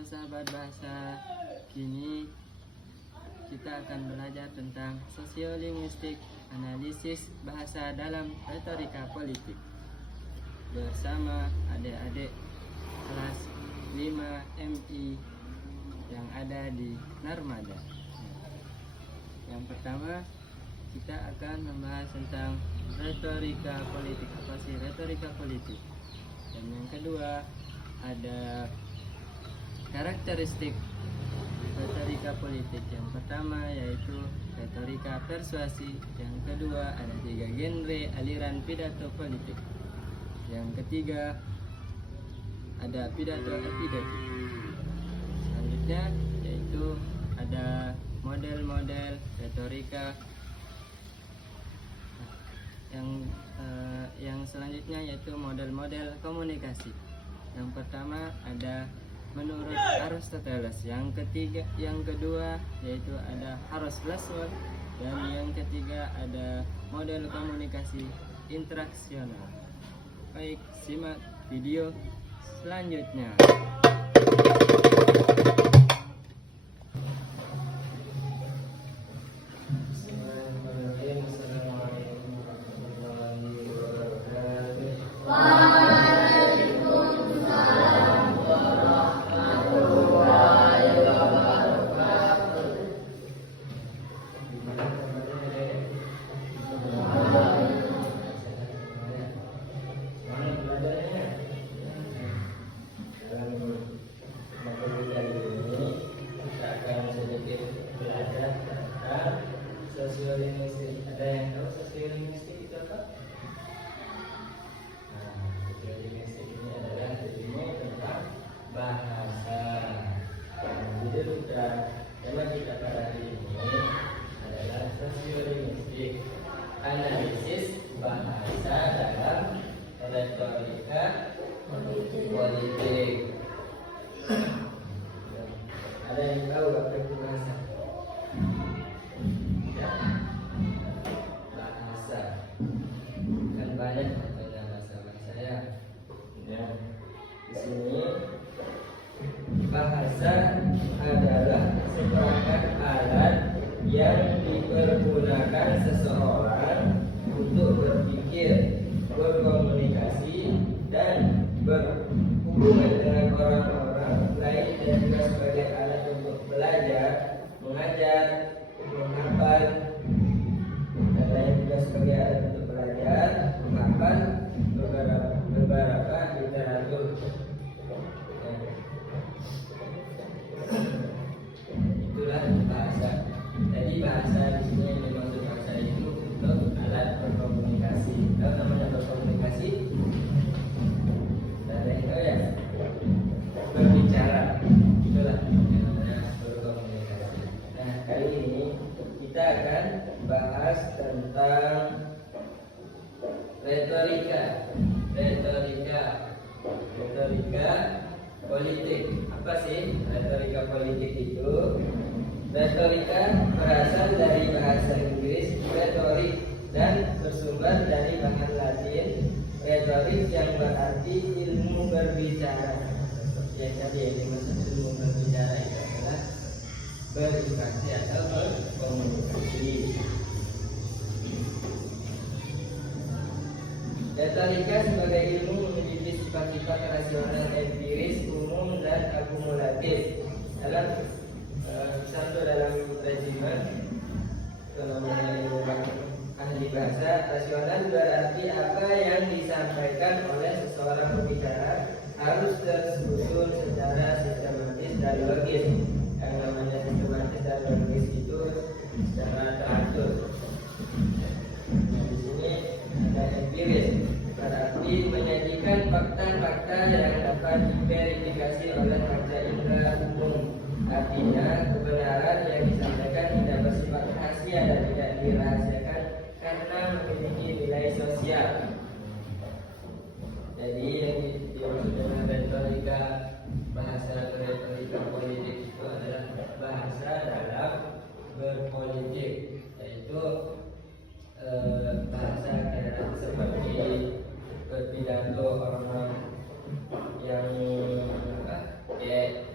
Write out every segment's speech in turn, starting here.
Halo sahabat bahasa, kini kita akan belajar tentang sosiolinguistik, analisis bahasa dalam retorika politik bersama adik-adik kelas 5 MI yang ada di Narmada. Yang pertama, kita akan membahas tentang retorika politik. Apa sih retorika politik? Dan yang kedua, ada karakteristik retorika politik. Yang pertama yaitu retorika persuasi. Yang kedua ada 3 genre aliran pidato politik. Yang ketiga ada pidato epidetik. Selanjutnya yaitu ada model-model retorika. Yang selanjutnya yaitu model-model komunikasi. Yang pertama ada menurut Aristoteles, yang kedua yaitu ada Haros-Blaswell, dan yang ketiga ada model komunikasi interaksional. Baik, simak video selanjutnya. Sosiolinguistik. Ada yang tahu sosiolinguistik itu apa? Nah, sosiolinguistik ini adalah ilmu tentang bahasa. Jadi tema kita pada hari ini adalah sosiolinguistik, analisis bahasa dalam retorika politik. Ada yang tahu apa itu bahasa? Banyak katanya bahasa ya. Di sini bahasa adalah seperangkat alat yang dipergunakan seseorang untuk berpikir, berkomunikasi, dan berhubungan dengan orang-orang lain, dan juga sebagai alat untuk belajar, mengajar, menghafal, dan lain juga sebagai alat untuk belajar, menghafal beberapa literatur. Itulah bahasa. Jadi bahasa di sini yang dimaksud bahasa itu untuk alat berkomunikasi. Kalau namanya berkomunikasi, dari itu ya berbicara. Itulah yang namanya berkomunikasi. Nah, kali ini kita akan bahas tentang retorika politik. Apa sih retorika politik itu? Retorika berasal dari bahasa Inggris retorik dan bersumber dari bahan Latin retorik yang berarti ilmu berbicara. Seperti yang tadi yang dimaksud ilmu berbicara itu adalah berinteraksi atau berkomunikasi. Retorika sebagai ilmu memiliki sifat-sifat rasional, empiris, umum, dan akumulatif. Dalam regimen namanya ilmu ahli bahasa, rasional berarti apa yang disampaikan oleh seseorang berbicara harus tersusun secara sistematis dan logis. Yang namanya sistematis dan logis itu secara teratur. Nah, di sini ada empiris, berarti menyajikan fakta-fakta yang dapat diverifikasi oleh panca indera umum. Artinya kebenaran yang disampaikan tidak bersifat rahasia dan tidak dirahasiakan karena memiliki nilai sosial. Jadi yang dimaksud dengan retorika bahasa retorika politik itu adalah bahasa dalam berpolitik, yaitu bahasa seperti berpidato orang yang capres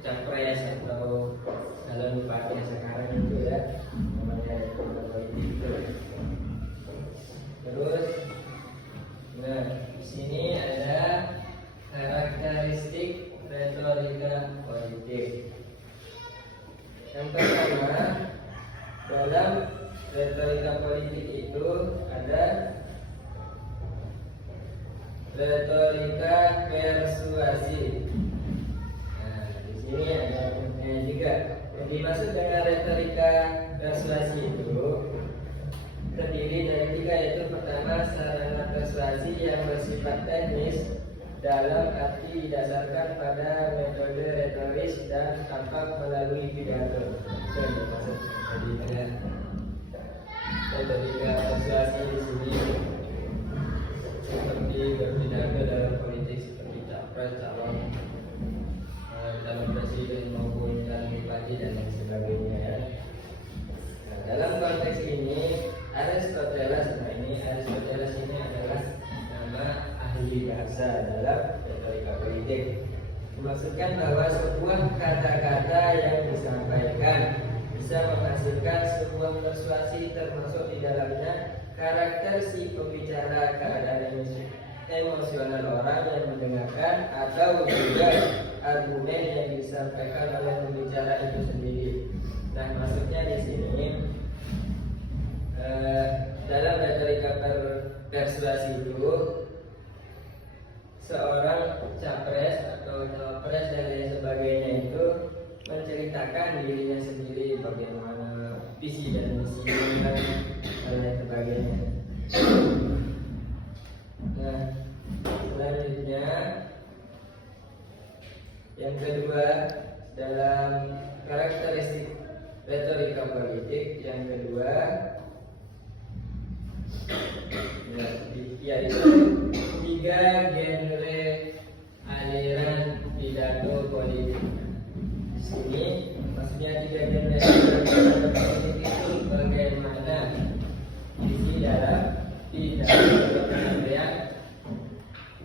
ketiga. Yang dimaksud dengan retorika persuasi itu terdiri dari tiga, yaitu pertama, sarana persuasi yang bersifat teknis dalam arti didasarkan pada metode retoris dan tampak melalui pidato. Itu yang dimaksud dengan retorika persuasi di sini, seperti berpidato dalam politik seperti capres, calon presiden maupun calon bupati dan lain sebagainya. Nah, dalam konteks ini Aristoteles ini adalah nama ahli bahasa dalam retorika politik. Memaksudkan bahwa sebuah kata-kata yang disampaikan bisa menghasilkan sebuah persuasi, termasuk di dalamnya karakter si pembicara, keadaan emosional orang yang mendengarkan, atau juga argumen yang disampaikan oleh pembicara itu sendiri. Nah, maksudnya di sini dalam retorika persuasi itu seorang capres atau cawapres dan lain sebagainya itu menceritakan dirinya sendiri, bagaimana visi dan misinya dan lain sebagainya. Nah, selanjutnya yang kedua, dalam karakteristik retorika politik yang kedua yaitu tiga genre aliran pidato politik. Di sini maksudnya tiga genre aliran pidato politik itu bagaimana isi dalam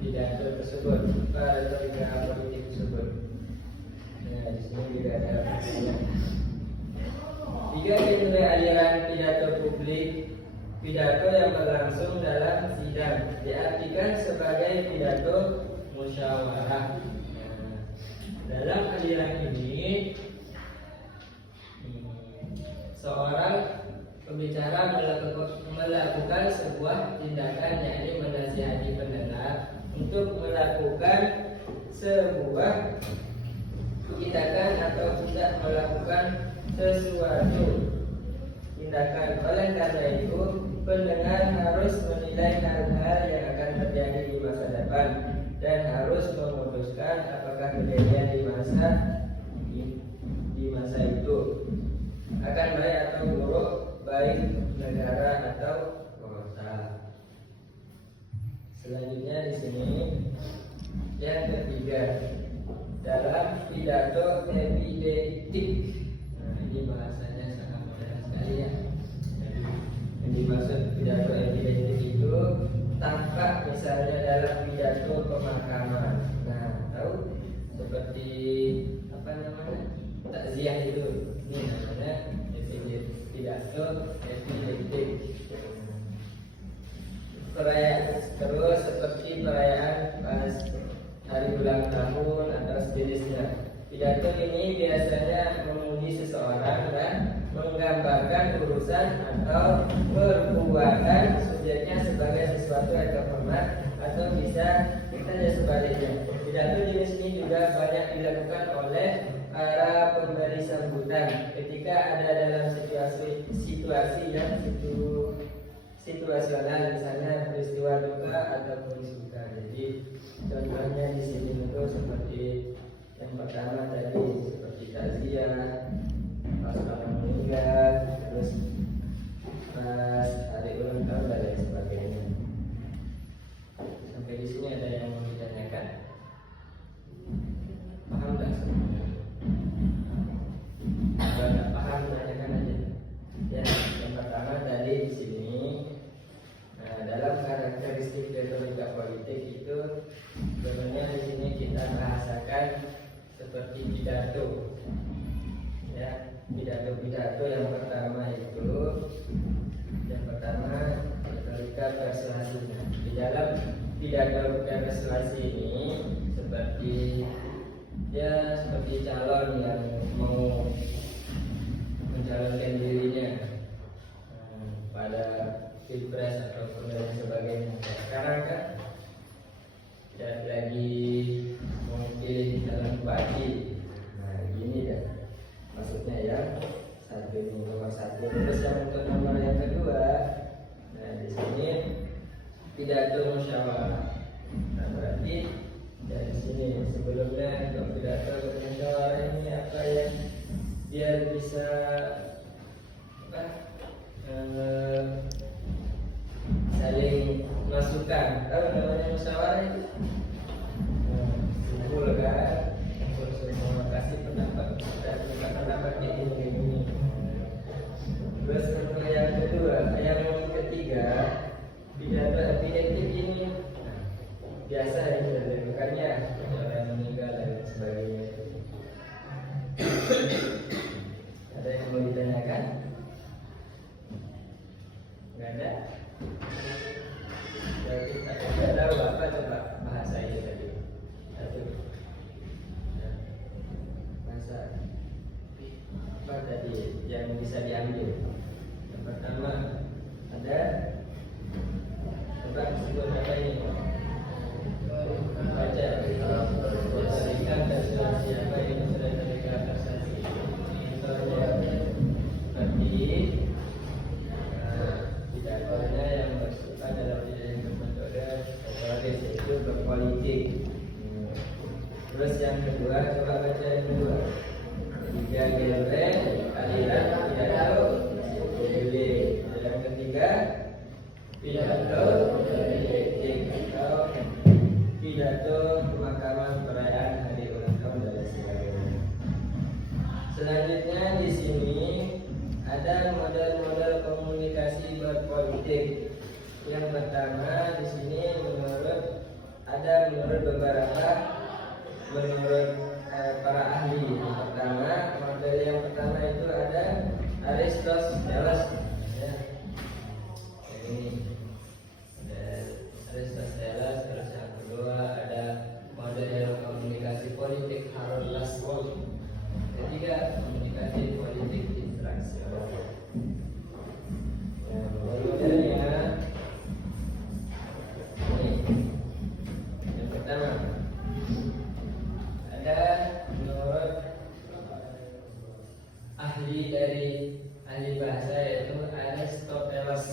pidato tersebut, retorika politik tersebut. Nah, di sini juga ada tiga genre aliran pidato publik. Pidato yang berlangsung dalam sidang diartikan sebagai pidato musyawarah. Nah, dalam aliran ini seorang pembicara melakukan sebuah tindakan, yakni menasihati pendengar untuk melakukan sebuah tindakan atau tidak melakukan sesuatu tindakan. Oleh karena itu, pendengar harus menilai hal-hal yang akan terjadi di masa depan dan harus memutuskan apakah kejadian di masa itu akan baik atau buruk, baik negara atau kota. Selanjutnya di sini yang ketiga, dalam pidato epidetik. Nah, ini bahasanya sangat mudah sekali ya. Yang dimaksud pidato epidetik itu tampak misalnya dalam pidato pemakaman. Nah, tahu seperti apa namanya, takziah itu. Ini namanya pidato epidetik. Perayaan terus seperti perayaan pas hari ulang tahun atau sejenisnya. Pidato ini biasanya memuji seseorang dan menggambarkan urusan atau perbuatan subjeknya sebagai sesuatu yang terhormat, atau bisa saja sebaliknya. Pidato jenis ini juga banyak dilakukan oleh para pemberi sambutan ketika ada dalam situasi yang situasional, misalnya peristiwa duka ataupun suka. Jadi contohnya di sini itu seperti yang pertama tadi, seperti takziah, pas orang meninggal, terus pas hari ulang tahun dan lain sebagainya. Sampai di sini ada yang mau ditanyakan? Paham tak semuanya? Kalau tidak paham, tanyakan aja. Ya, yang pertama tadi di sini, dalam karakteristik retorika politik itu sebenarnya di sini kita bahasakan seperti pidato. Ya, pidato yang pertama itu, yang pertama retorika persuasi. Di dalam pidato persuasi ini seperti calon yang mau mencalonkan dirinya pada pilpres ataupun lain sebagainya. Sekarang kan tidak lagi memilih calon bupati. Nah, gini dah. bisa apa, saling masukan. Tahu namanya musyawarah itu? Kumpul kan, kumpul semua kasih pendapat dan pendapat ini. Terus yang kedua, yang ketiga, pidato epidetik ini biasa ya, bukannya orang meninggal dan sebagainya. Ada yang mau ditanyakan? Nggak ada? Berarti tidak tahu apa coba bahasa itu tadi. Satu. Bahasa apa tadi yang bisa diambil? Yang pertama ada, coba sebut apa ini? Baca. Berikan dan siapa yang sudah terikat atas ini. Contohnya seperti pidatonya yang bersifat dalam bidang bermetode retorik, yaitu berpolitik. Terus yang kedua, coba baca yang kedua. Tiga genre aliran pidato publik. Yang ketiga pidato epidetik atau pidato pemakaman perayaan hari ulang tahun dan sebagainya. Selanjutnya di sini ada model-model komunikasi berpolitik. Yang pertama di sini menurut beberapa para ahli. Model yang pertama itu ada Aristoteles. Ya. Ini ada Aristoteles. Terus yang kedua ada model komunikasi politik Harold Laswell. Ketiga, komunikasi politik interaksional. Modelnya ini. Yang pertama ada menurut ahli bahasa yaitu Aristoteles.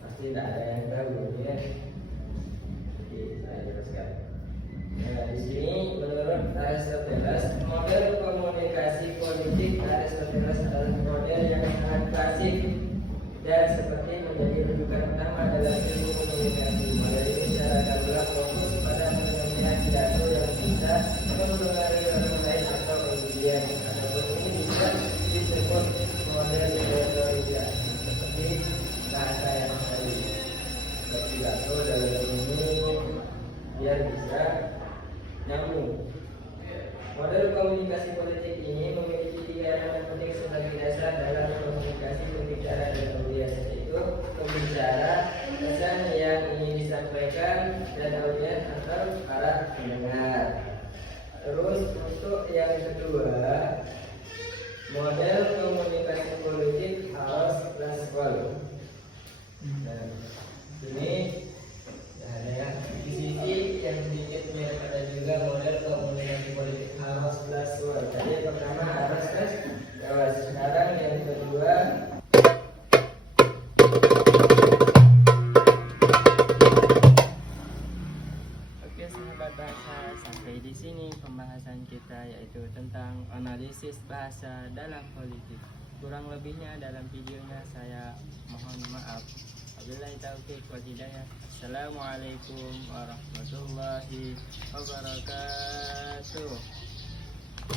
Pasti tidak ada yang tahu ya. Oke, saya jelaskan. Nah, di sini menurut Aristoteles, model komunikasi politik Aristoteles adalah model yang sangat klasik dan seperti menjadi rujukan utama dalam ilmu komunikasi. Model ini secara gamblang fokus pada penyampaian pidato yang bisa mempengaruhi orang lain atau kemudian. Adapun ini bisa disebut model retorika, seperti bahasa yang tadi. Pidato dalam ini biar bisa nyambung. Model komunikasi politik ini memiliki tiga elemen penting sebagai dasar dalam komunikasi pembicara dan audiens, yaitu pembicara, pesan yang ingin disampaikan, dan audiens atau para pendengar. Terus untuk yang kedua, model komunikasi politik Harold Laswell. Dan ini ada yang di sisi yang sedikit mirip, ada juga model komunikasi politik Harold Laswell. Tadi yang pertama Aristoteles, sekarang yang kedua sahabat bahasa, sampai di sini pembahasan kita yaitu tentang analisis bahasa dalam politik. Kurang lebihnya dalam videonya saya mohon maaf. Wabillahi taufiq wal hidayah. Assalamualaikum warahmatullahi wabarakatuh.